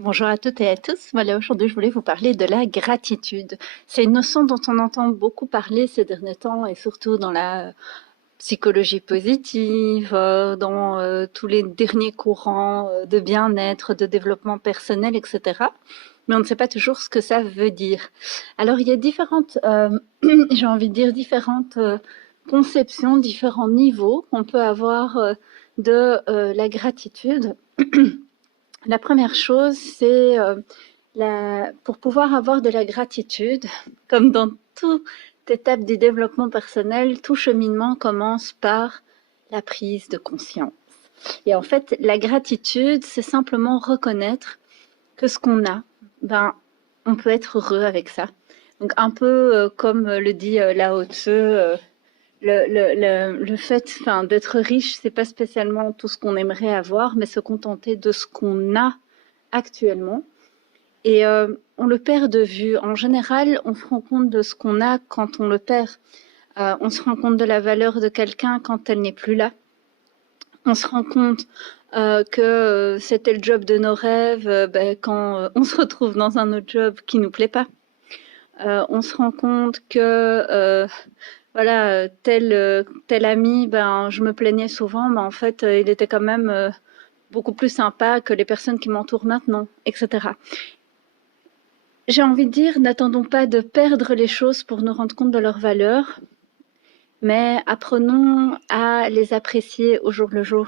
Bonjour à toutes et à tous. Voilà, aujourd'hui, je voulais vous parler de la gratitude. C'est une notion dont on entend beaucoup parler ces derniers temps et surtout dans la psychologie positive, dans tous les derniers courants de bien-être, de développement personnel, etc. Mais on ne sait pas toujours ce que ça veut dire. Alors, il y a différentes, j'ai envie de dire, différentes conceptions, différents niveaux qu'on peut avoir de la gratitude. La première chose, c'est pour pouvoir avoir de la gratitude, comme dans toute étape du développement personnel, tout cheminement commence par la prise de conscience. Et en fait, la gratitude, c'est simplement reconnaître que ce qu'on a, ben, on peut être heureux avec ça. Donc un peu comme le dit Lao Tzu, le fait, enfin, d'être riche, c'est pas spécialement tout ce qu'on aimerait avoir, mais se contenter de ce qu'on a actuellement. Et on le perd de vue. En général, on se rend compte de ce qu'on a quand on le perd. On se rend compte de la valeur de quelqu'un quand elle n'est plus là. On se rend compte que c'était le job de nos rêves quand on se retrouve dans un autre job qui nous plaît pas. On se rend compte que voilà, tel ami, ben je me plaignais souvent, mais en fait il était quand même beaucoup plus sympa que les personnes qui m'entourent maintenant, etc. J'ai envie de dire, n'attendons pas de perdre les choses pour nous rendre compte de leur valeur, mais apprenons à les apprécier au jour le jour.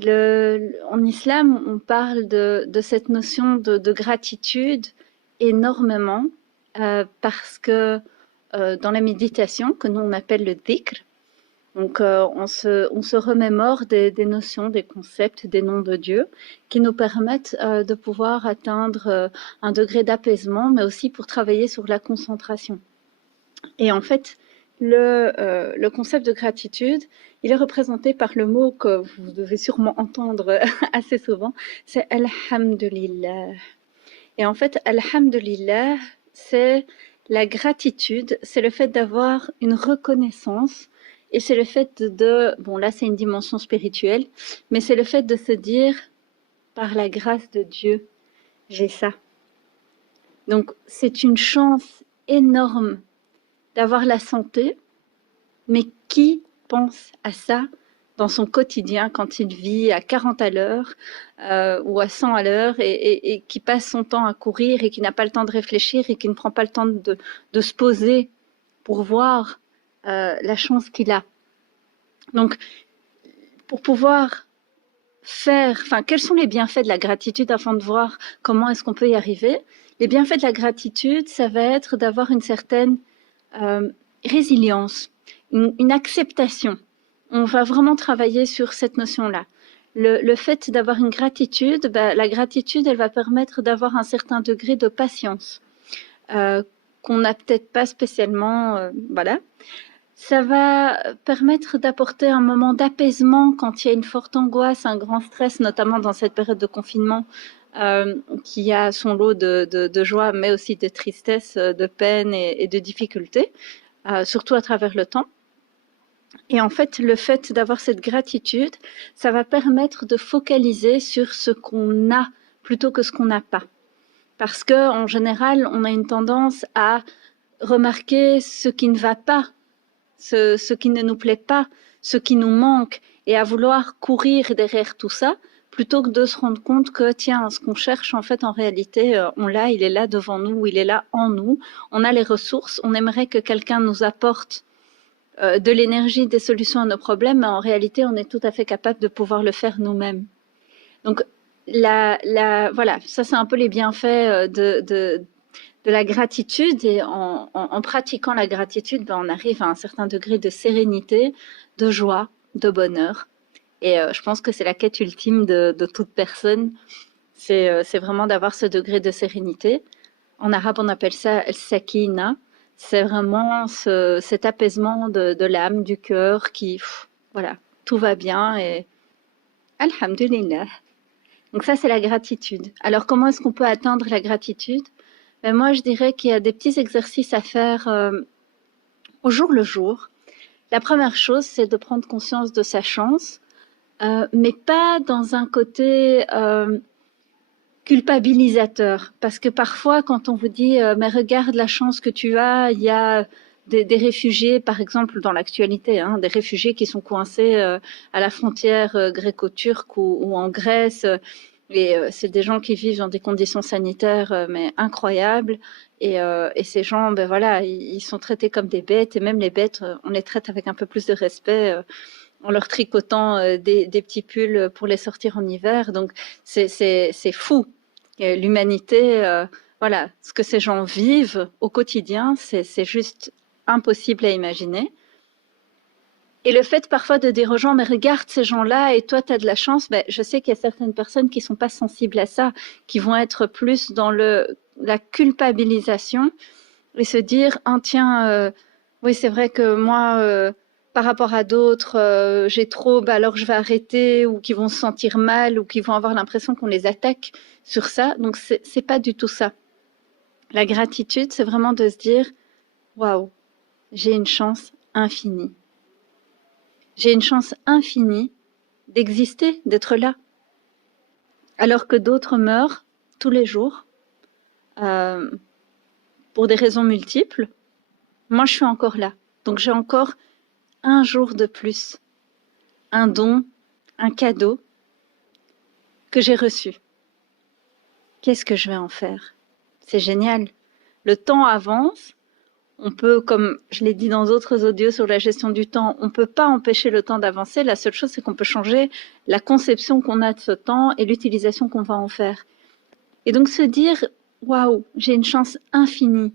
En islam, on parle de cette notion de gratitude énormément parce que dans la méditation, que nous on appelle le dhikr, donc on se remémore des notions, des concepts, des noms de Dieu qui nous permettent de pouvoir atteindre un degré d'apaisement, mais aussi pour travailler sur la concentration. Et en fait, le concept de gratitude, il est représenté par le mot que vous devez sûrement entendre assez souvent, c'est Alhamdulillah. Et en fait, Alhamdulillah, c'est la gratitude, c'est le fait d'avoir une reconnaissance et c'est le fait bon là c'est une dimension spirituelle, mais c'est le fait de se dire, par la grâce de Dieu, j'ai ça. Donc c'est une chance énorme d'avoir la santé, mais qui pense à ça dans son quotidien quand il vit à 40 à l'heure ou à 100 à l'heure et qui passe son temps à courir et qui n'a pas le temps de réfléchir et qui ne prend pas le temps de se poser pour voir la chance qu'il a. Donc, pour pouvoir faire, enfin, quels sont les bienfaits de la gratitude afin de voir comment est-ce qu'on peut y arriver? Les bienfaits de la gratitude, ça va être d'avoir une certaine résilience, une acceptation. On va vraiment travailler sur cette notion-là. Le fait d'avoir une gratitude, la gratitude, elle va permettre d'avoir un certain degré de patience qu'on n'a peut-être pas spécialement, voilà. Ça va permettre d'apporter un moment d'apaisement quand il y a une forte angoisse, un grand stress, notamment dans cette période de confinement, qui a son lot de joie, mais aussi de tristesse, de peine et de difficultés, surtout à travers le temps. Et en fait, le fait d'avoir cette gratitude, ça va permettre de focaliser sur ce qu'on a plutôt que ce qu'on n'a pas. Parce que, en général, on a une tendance à remarquer ce qui ne va pas, ce qui ne nous plaît pas, ce qui nous manque, et à vouloir courir derrière tout ça, plutôt que de se rendre compte que, tiens, ce qu'on cherche, en fait, en réalité, on l'a, il est là devant nous, il est là en nous, on a les ressources, on aimerait que quelqu'un nous apporte de l'énergie, des solutions à nos problèmes, mais en réalité, on est tout à fait capable de pouvoir le faire nous-mêmes. Donc, voilà, ça c'est un peu les bienfaits de la gratitude et en pratiquant la gratitude, on arrive à un certain degré de sérénité, de joie, de bonheur. Et je pense que c'est la quête ultime de toute personne, c'est vraiment d'avoir ce degré de sérénité. En arabe, on appelle ça el-sakina. C'est vraiment cet apaisement de l'âme, du cœur qui, voilà, tout va bien et alhamdulillah. Donc ça, c'est la gratitude. Alors, comment est-ce qu'on peut atteindre la gratitude? Ben, moi, je dirais qu'il y a des petits exercices à faire au jour le jour. La première chose, c'est de prendre conscience de sa chance, mais pas dans un côté culpabilisateur. Parce que parfois, quand on vous dit mais regarde la chance que tu as, il y a des réfugiés, par exemple dans l'actualité, hein, des réfugiés qui sont coincés à la frontière gréco-turque ou en Grèce. Et c'est des gens qui vivent dans des conditions sanitaires mais incroyables. Et ces gens, ben voilà, ils sont traités comme des bêtes. Et même les bêtes, on les traite avec un peu plus de respect. En leur tricotant des petits pulls pour les sortir en hiver. Donc c'est fou. L'humanité, voilà, ce que ces gens vivent au quotidien, c'est juste impossible à imaginer. Et le fait parfois de dire aux gens, mais regarde ces gens-là et toi, tu as de la chance, ben, je sais qu'il y a certaines personnes qui sont pas sensibles à ça, qui vont être plus dans la culpabilisation et se dire, ah tiens, oui, c'est vrai que moi, par rapport à d'autres, j'ai trop, bah alors je vais arrêter, ou qui vont se sentir mal, ou qui vont avoir l'impression qu'on les attaque sur ça. Donc, c'est pas du tout ça. La gratitude, c'est vraiment de se dire, waouh, j'ai une chance infinie. J'ai une chance infinie d'exister, d'être là. Alors que d'autres meurent tous les jours, euh, pour des raisons multiples. Moi, je suis encore là. Donc, j'ai encore un jour de plus, un don, un cadeau que j'ai reçu. Qu'est-ce que je vais en faire? C'est génial. Le temps avance. On peut, comme je l'ai dit dans d'autres audios sur la gestion du temps, on ne peut pas empêcher le temps d'avancer. La seule chose, c'est qu'on peut changer la conception qu'on a de ce temps et l'utilisation qu'on va en faire. Et donc se dire, waouh, j'ai une chance infinie.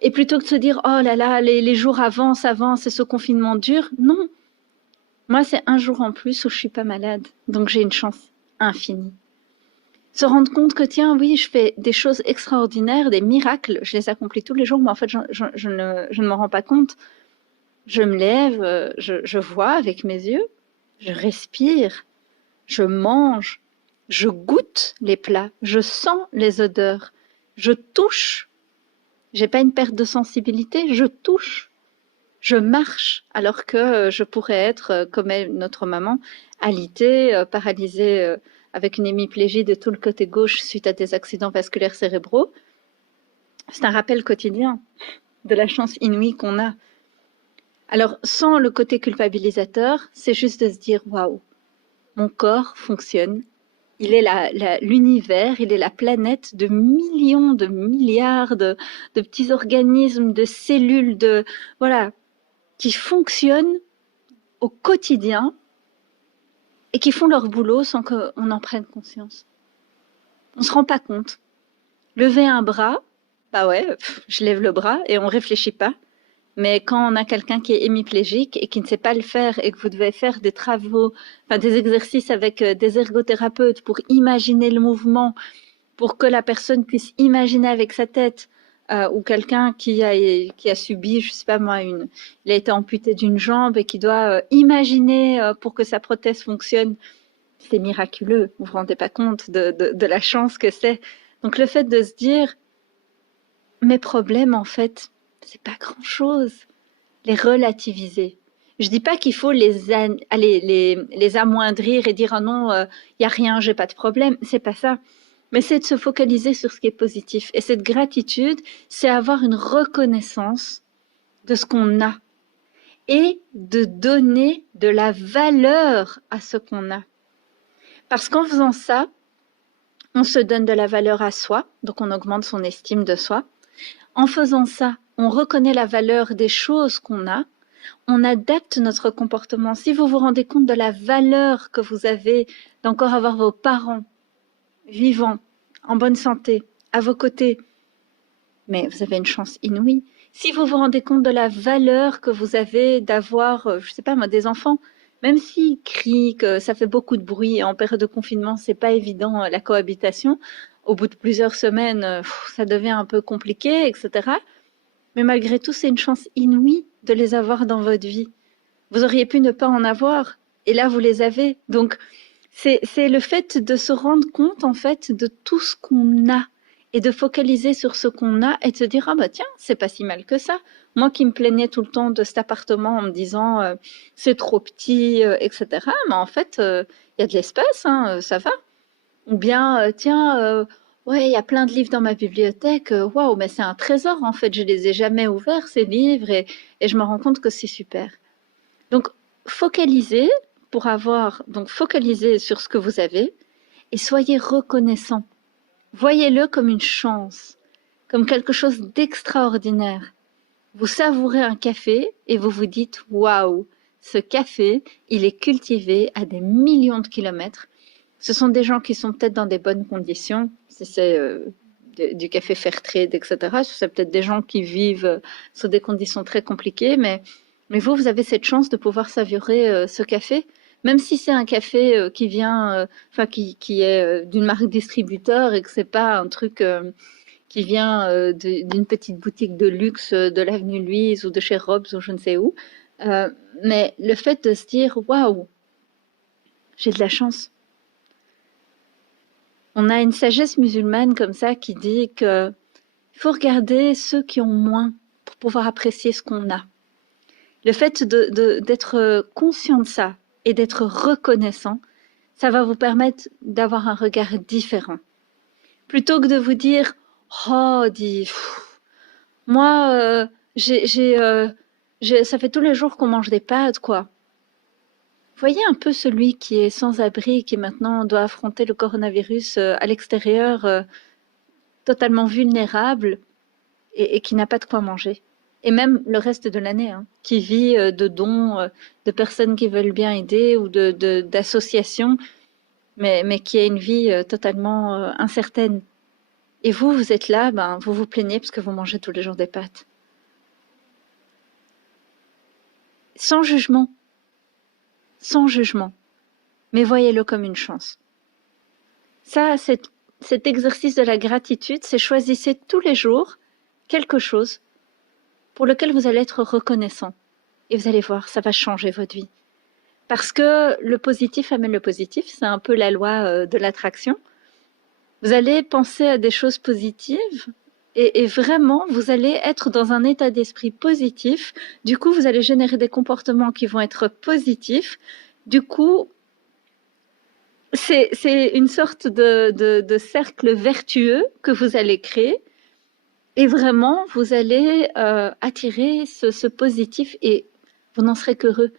Et plutôt que de se dire, oh là là, les jours avancent et ce confinement dure, non. Moi, c'est un jour en plus où je suis pas malade. Donc j'ai une chance infinie. Se rendre compte que tiens, oui, je fais des choses extraordinaires, des miracles, je les accomplis tous les jours, mais en fait, je ne m'en rends pas compte. Je me lève, je vois avec mes yeux, je respire, je mange, je goûte les plats, je sens les odeurs, je touche. J'ai pas une perte de sensibilité, je touche. Je marche alors que je pourrais être, comme est notre maman, alitée, paralysée avec une hémiplégie de tout le côté gauche suite à des accidents vasculaires cérébraux. C'est un rappel quotidien de la chance inouïe qu'on a. Alors, sans le côté culpabilisateur, c'est juste de se dire, waouh, mon corps fonctionne. Il est l'univers, il est la planète de millions, de milliards de petits organismes, de cellules, voilà, qui fonctionnent au quotidien et qui font leur boulot sans qu'on en prenne conscience. On se rend pas compte. Lever un bras, bah ouais, je lève le bras et on réfléchit pas. Mais quand on a quelqu'un qui est hémiplégique et qui ne sait pas le faire et que vous devez faire des travaux, enfin des exercices avec des ergothérapeutes pour imaginer le mouvement, pour que la personne puisse imaginer avec sa tête, ou quelqu'un qui a subi, je sais pas moi, il a été amputé d'une jambe et qui doit imaginer pour que sa prothèse fonctionne, c'est miraculeux. Vous vous rendez pas compte de la chance que c'est. Donc le fait de se dire, mes problèmes en fait, c'est pas grand chose. Les relativiser. Je dis pas qu'il faut les amoindrir et dire ah non, y a rien, j'ai pas de problème. C'est pas ça. Mais c'est de se focaliser sur ce qui est positif. Et cette gratitude, c'est avoir une reconnaissance de ce qu'on a et de donner de la valeur à ce qu'on a. Parce qu'en faisant ça, on se donne de la valeur à soi, donc on augmente son estime de soi. En faisant ça, on reconnaît la valeur des choses qu'on a, on adapte notre comportement. Si vous vous rendez compte de la valeur que vous avez d'encore avoir vos parents vivants, en bonne santé, à vos côtés, mais vous avez une chance inouïe. Si vous vous rendez compte de la valeur que vous avez d'avoir, je sais pas moi, des enfants, même s'ils crient, que ça fait beaucoup de bruit, en période de confinement, c'est pas évident la cohabitation. Au bout de plusieurs semaines, ça devient un peu compliqué, etc. Mais malgré tout, c'est une chance inouïe de les avoir dans votre vie. Vous auriez pu ne pas en avoir, et là, vous les avez. Donc, c'est le fait de se rendre compte, en fait, de tout ce qu'on a, et de focaliser sur ce qu'on a, et de se dire, ah bah tiens, c'est pas si mal que ça. Moi qui me plaignais tout le temps de cet appartement en me disant, c'est trop petit, etc. Mais en fait, il y a de l'espace, hein, ça va. Ou bien, tiens, ouais, il y a plein de livres dans ma bibliothèque, waouh, mais c'est un trésor en fait, je les ai jamais ouverts ces livres et je me rends compte que c'est super. Donc, focalisez focalisez sur ce que vous avez et soyez reconnaissant. Voyez-le comme une chance, comme quelque chose d'extraordinaire. Vous savourez un café et vous vous dites waouh, ce café, il est cultivé à des millions de kilomètres. Ce sont des gens qui sont peut-être dans des bonnes conditions, si c'est du café fair trade, etc. C'est peut-être des gens qui vivent sous des conditions très compliquées, mais vous, vous avez cette chance de pouvoir savourer ce café, même si c'est un café qui vient, enfin qui est d'une marque distributeur et que c'est pas un truc qui vient d'une petite boutique de luxe de l'avenue Louise ou de chez Robs ou je ne sais où. Euh, mais le fait de se dire, waouh, j'ai de la chance. On a une sagesse musulmane comme ça qui dit que il faut regarder ceux qui ont moins pour pouvoir apprécier ce qu'on a. Le fait d'être conscient de ça et d'être reconnaissant, ça va vous permettre d'avoir un regard différent. Plutôt que de vous dire, oh, moi, ça fait tous les jours qu'on mange des pâtes, quoi. Voyez un peu celui qui est sans abri et qui maintenant doit affronter le coronavirus à l'extérieur, totalement vulnérable et qui n'a pas de quoi manger. Et même le reste de l'année, hein, qui vit de dons de personnes qui veulent bien aider ou d'associations, mais qui a une vie totalement incertaine. Et vous, vous êtes là, ben, vous vous plaignez parce que vous mangez tous les jours des pâtes. Sans jugement, sans jugement, mais voyez-le comme une chance. Ça, cet exercice de la gratitude, c'est choisissez tous les jours quelque chose pour lequel vous allez être reconnaissant. Et vous allez voir, ça va changer votre vie. Parce que le positif amène le positif, c'est un peu la loi de l'attraction. Vous allez penser à des choses positives et vraiment, vous allez être dans un état d'esprit positif. Du coup, vous allez générer des comportements qui vont être positifs. Du coup, c'est une sorte de cercle vertueux que vous allez créer. Et vraiment, vous allez attirer ce positif et vous n'en serez qu'heureux.